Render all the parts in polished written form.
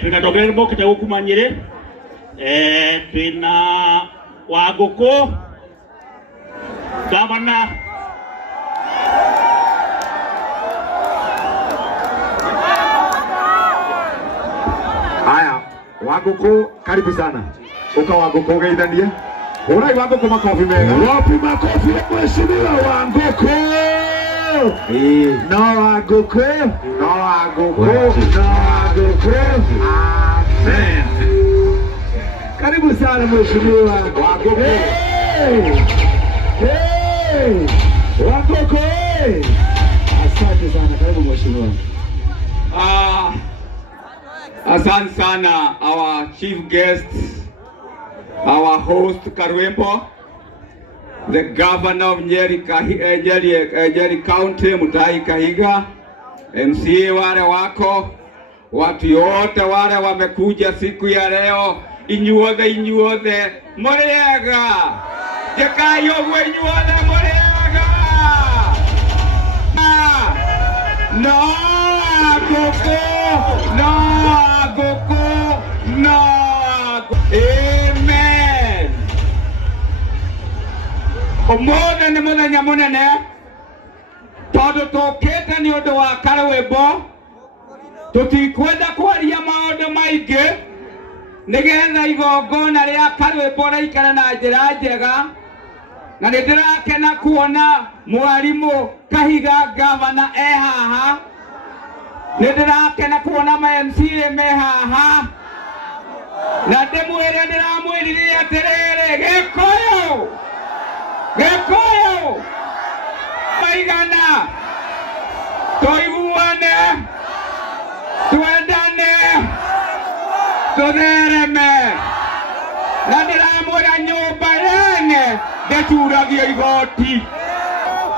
twina ndogere mokite gukuma Nyeri twina Wanguku gavana haya Wanguku karibu sana uka Wanguku geithania urai Wanguku makofi mega wapi makofi ya mheshimiwa Wanguku no Wanguku no Wanguku no Wanguku amen karibu sana mheshimiwa Wanguku Wanguku asante sana karibu mheshimiwa. Asante sana our chief guest, our host Karwembo, the governor of Nyeri County Mutahi Kahiga, MCA wale wako, watu yote wale wamekuja siku ya leo, inyuothe Muriega, jekayo inyuothe Muriega, no Wanguku, no Wanguku, no amen. Umuthĩ nĩ mũthenya mũnene tondũ tũkĩte nĩ ũndũ wa Karwembo, tũtikwenda kwaria maũndũ maingĩ nĩgetha igongona rĩa Karwembo rĩikare na njĩra njega, na nĩ ndĩrakena kuona mwarimũ Kahiga gavana haha, nĩ ndĩrakena kuona ma MCA me haha, na ndĩmwĩre ndĩramwĩrire atĩrĩrĩ Gĩkũyũ maigana tũiguane twendane tũthereme, na ndĩramwĩra nyũmba yene ndĩcuragio igoti,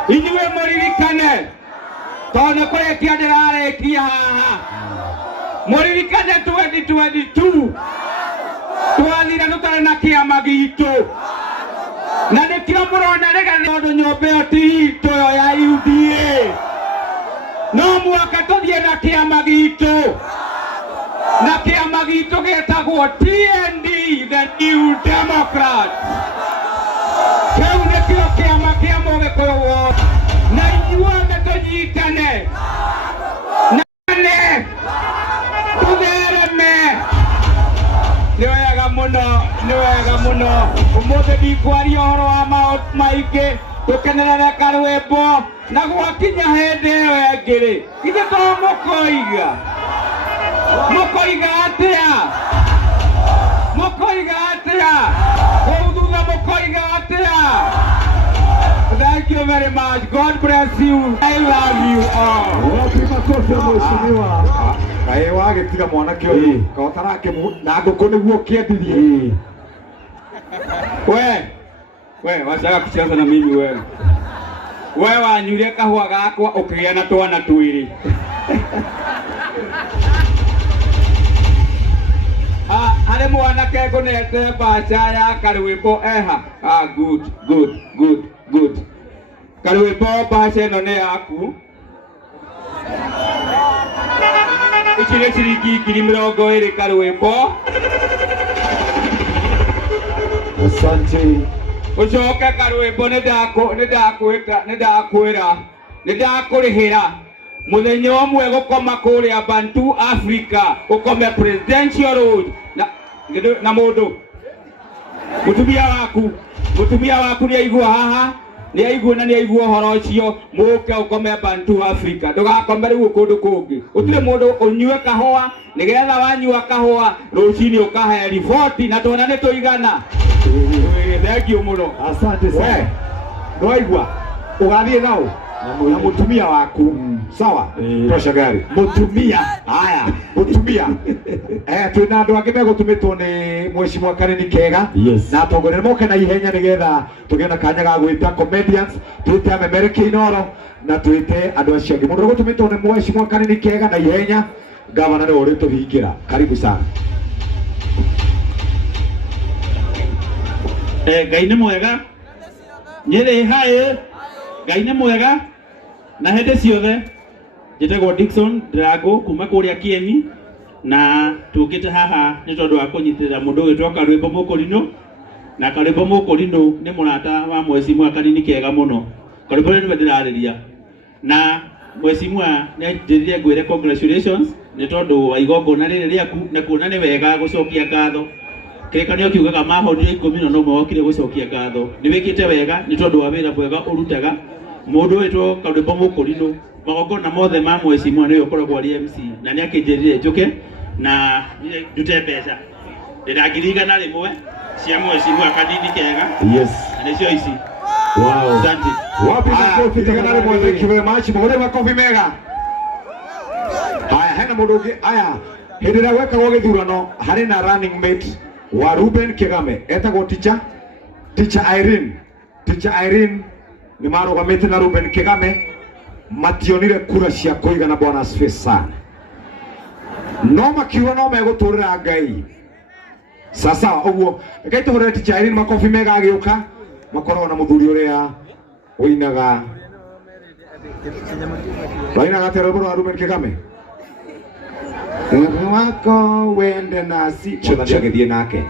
inyuĩ mũririkane tondũ kũrĩkia ndĩrarĩkia haha, mũririkane 2022 twathire tũtarĩ na kĩama gitũ, na nĩkĩo mũrona rĩgana tondũ nyũmba ĩyo ti itũ ya UDA, no mũhaka tũthiĩ na kĩama gitũ, na kĩama gitũ gĩtagwo TND, the New Democrats. Kĩu nĩkĩo kĩama kĩa Mũgĩkũyũ wothe, na inyuothe tũnyitane nane tũthereme. Nĩ wega mũno ũmũthĩ ndikwaria ũhoro wa maũndũ maingĩ, tũkenerere Karwembo na gwakinya hĩndĩ ĩyo ĩngĩ-rĩ, githĩ to mũkoiga atĩa kũu thutha mũkoiga atĩa? Thank you very much. God bless you. I love you all. Wapi makofi mheshimiwa. Kae wagetiga mwanake ũyũ kaotarake na Ngũkũ nĩguo kĩendirie. We wacaga kucheza na mimi wewe. Wewe wanyuria kahua gakwa ũkĩgĩa na twana twĩrĩ. Harĩ mwanake ngũnete mbaca ya Karwembo eha. Good. Karwembo mbaca ĩno nĩ yaku. Ici nĩ ciringi 20,000 Karwembo. Asante. Ucoke Karwembo nĩndakũrĩhĩra mũthenya ũmwe gũkoma kũrĩa Bantu Africa, ũkome Presidential Road na mũndũ mũtumia waku nĩaigua haha, nĩaigua na nĩaigua ũhoro ũcio, mũke ũkome Bantu Africa, ndũgakome rĩu kũndũ kũngĩ. Gũtirĩ mũndũ ũnyue kahũa, nĩgetha wanyua kahũa rũcinĩ ũkahe riboti na twana nĩ tũigana. Thank you mũno. Asante sana. Ndoigua ugathiĩ nao na mutumia waku sawa tosha gari mutumia haya mutumia twina andu angi megũtũmĩtwo nĩ mheshimiwa Kanini Kega na atongoria moke na ihenya nĩgetha tũgĩe na kanya ga gwĩta comedians, twĩte amemerekia inoro na twĩte andũ acio angĩ. Mũndũ ũgũtũmĩtwo nĩ mheshimiwa Kanini Kega na ihenya, gavana nĩ ũrĩtũhingĩra. Karibu sana. Ngai nĩ mwega, Nyeri hae, Ngai nĩ mwega na hĩndĩ ciothe. Njĩtagwo Dickson Drago kuma kũrĩa Kieni, na tukite haha ni tondu wa kunyitirira mundu witwa Karwimbo Mukurino, na Karwimbo Mukurino ni murata wa mwecimu kanini kega muno. Karwimbo ni ndirariria na mwecimu ni ndirire ngwire congratulations ni tondu wa igongona riri riaku na kuona ni wega gucokia ngatho. Kirekanio kiugaga mahonire 11 mokire gucokia ngatho. Ni wikite wega ni tondu wa wira mwega urutaga. Mundu witwa Karwimbo Mukurino magongona mothe ma mwecimu ni ukoragwo ari MC na ni akinjirire njuke na ndute mbeca ndagirigana rimwe cia mwecimu kanini kega. Yes, nicio ici. Wow, asante. Wapi makofi tigana rimwe? Thank you very much. Muhore makofi mega. Haya, hena mundu ungi. Aya, hindi ria gwekagwo githurano hari na running mate wa Ruben Kigame etagwo teacher Irene. Teacher Irene ni marugamite na Ruben Kigame, mationire kura cia kuigana. Bwana asifiwe sana. No makiuga no meguturira Ngai. Sasa uguo Ngai tuhore teacher Irene makofi mega agiuka makorwo na muthuri uria uinaga tero bro Ruben Kigame wako wende nasi chona chagethie nake.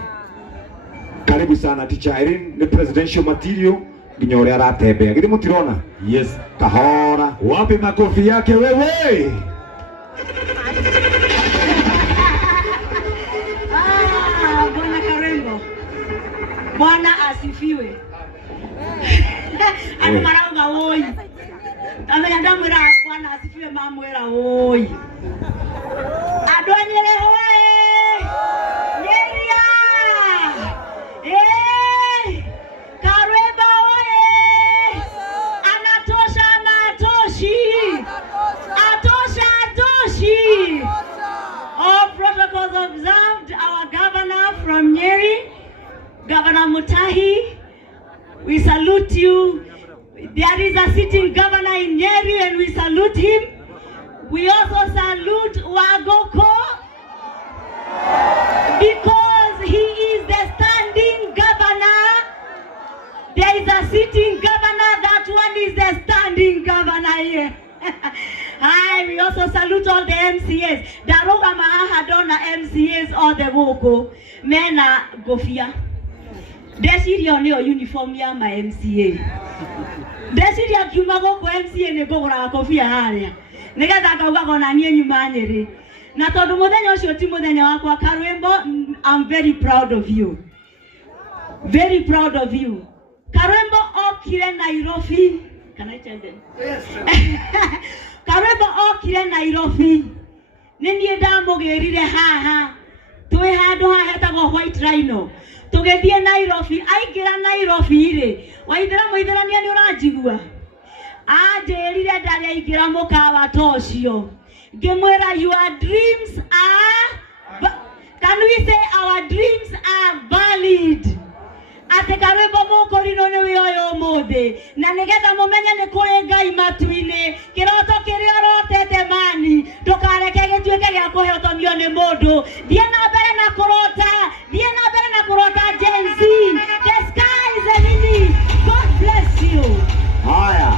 Karibu sana teacher Irene, ni presidential material nginya uria aratembea githi mutirona. Yes, kahora. Wapi makofi yake wewe? Bwana Karwimbo, Bwana asifiwe. Ano marauga woi. Amenya ndamwira Bwana asifiwe mamwira woi. Andũ a Nyeri hoye. Nyeria. Karwimbo hoye. Anatosha anatoshi. Atoshi. All protocols observed. Our governor from Nyeri, Governor Mutahi, we salute you. There is a sitting governor in Nyeri and we salute him. We also salute Wagoko because he is the standing governor. There is a sitting governor, that one is the standing governor here. Hi, we also salute all the MCAs. Daroga Maha Dona MCAs all the Woko. Mena Gofia. Desiria onio uniform ya ma MCA. Desiria kiuma goko MCA ne gogora kofia haria. Nigetha kauga gona nie nyuma Nyeri. Na tondu muthenya ucio ti muthenya wakwa Karwimbo, I'm very proud of you. Very proud of you. Karwimbo okire Nairobi. Can I tell them? Yes. Karwimbo okire Nairobi. Nindie ndamugirire haha. Twi handu hahetagwo White Rhino. Tugethie Nairobi, aingira Nairobi ri. Waithira muithirania ni uranjigua. Anjirire ndari aingira mukawa tocio. Ngimwira your dreams are, can we say our dreams are valid? Ate Karwimbo Mukurino ni wioyo muthi na nigetha mumenye ni kuri Ngai matu-ini kiroto kiria rotete mani ndukareke gituike gia kuhotomio ni mundu. Thie na mbere na kurota Gen Z. The sky is the limit. God bless you. Haya,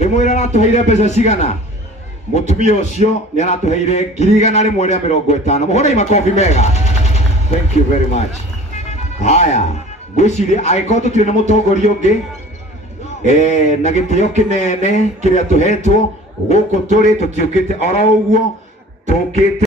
imwira ratuheire mbeca cigana? Mutumia ucio ni aratuheire 150. Muhore makofi mega. Thank you very much. Haya, gwiciria agiko tutire na mutongoria ungi na gitio kinene kiria tuhetwo guku turi tutiukite oro uguo tukite